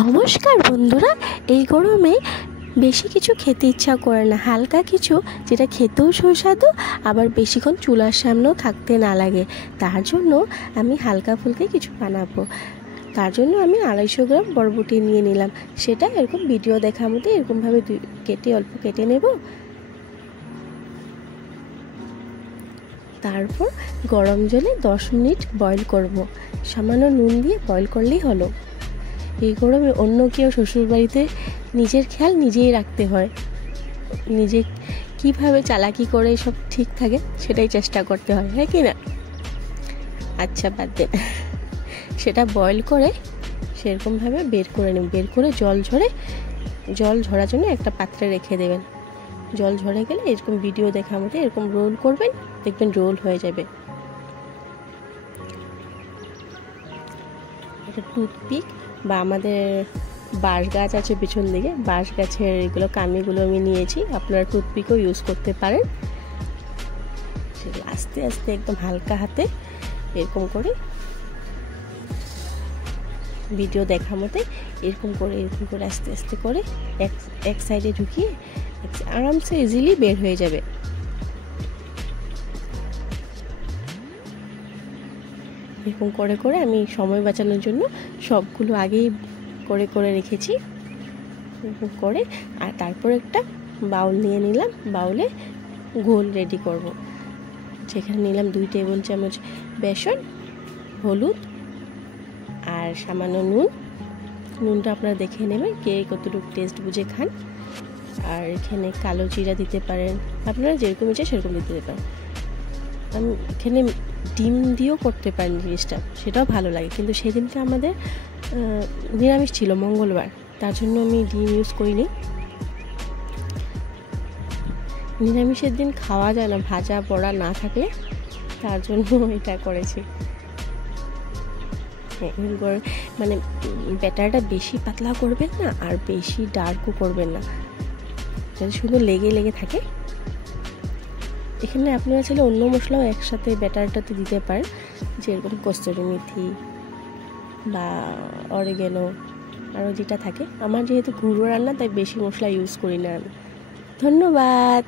নমস্কার বন্ধুরা, এই গরমে বেশি কিছু খেতে ইচ্ছা করে না, হালকা কিছু যেটা খেতেও সুস্বাদু আবার বেশিক্ষণ চুলার সামনেও থাকতে না লাগে। তার জন্য আমি হালকা ফুলকা কিছু বানাবো। তার জন্য আমি 250 গ্রাম বরবটি নিয়ে নিলাম। সেটা এরকম ভিডিও দেখার মধ্যে এরকমভাবে অল্প কেটে নেব। তারপর গরম জলে 10 মিনিট বয়েল করব। সামান্য নুন দিয়ে বয়েল করলেই হলো। এই গরমে অন্য কেউ শ্বশুরবাড়িতে নিজের খেয়াল নিজেই রাখতে হয়, নিজে কিভাবে চালাকি করে সব ঠিক থাকে সেটাই চেষ্টা করতে হয়, হ্যাঁ কি না? আচ্ছা বাদ দেন, সেটা বয়েল করে সেরকমভাবে বের করে নেব। বের করে জল ঝরার জন্য একটা পাত্রে রেখে দেবেন। জল ঝরে গেলে এরকম ভিডিও দেখার মধ্যে এরকম রোল করবেন, দেখবেন রোল হয়ে যাবে। একটা টুথপিক বা আমাদের বাঁশ গাছ আছে পিছন দিকে, বাঁশ গাছের এগুলো কামিগুলো আমি নিয়েছি, আপনারা টুথপিকও ইউজ করতে পারেন। সেগুলো আস্তে আস্তে একদম হালকা হাতে এরকম করে ভিডিও দেখার মতো এরকম করে আস্তে আস্তে করে এক সাইডে ঢুকিয়ে আরামসে ইজিলি বের হয়ে যাবে। এরকম করে করে আমি সময় বাঁচানোর জন্য সবগুলো আগেই করে রেখেছি। এরকম করে আর তারপর একটা বাউল নিয়ে নিলাম। বাউলে ঘোল রেডি করব। সেখানে নিলাম 2 টেবিল চামচ বেসন, হলুদ আর সামান্য নুন। নুনটা আপনারা দেখে নেবেন কে কতটুকু টেস্ট বুঝে খান। আর এখানে কালো জিরা দিতে পারেন, আপনারা যেরকম ইচ্ছে সেরকম দিতে পারেন। আমি এখানে ডিম দিয়েও করতে পারেন জিনিসটা, সেটাও ভালো লাগে, কিন্তু সেদিনকে আমাদের নিরামিষ ছিল, মঙ্গলবার, তার জন্য আমি ডিম ইউজ করিনি। নিরামিষের দিন খাওয়া যায় না ভাজা পোড়া না থাকলে, তার জন্য এটা করেছি। মানে ব্যাটারটা বেশি পাতলা করবেন না আর বেশি ডার্কও করবেন না, যাতে শুধু লেগে থাকে। এখানে আপনারা চাইলে অন্য মশলাও একসাথে ব্যাটারটাতে দিতে পারেন, যেরকম কস্তুরি মেথি বা অরিগেনো আরও যেটা থাকে। আমার যেহেতু ঘরোয়া রান্না তাই বেশি মশলা ইউজ করি না আমি। ধন্যবাদ।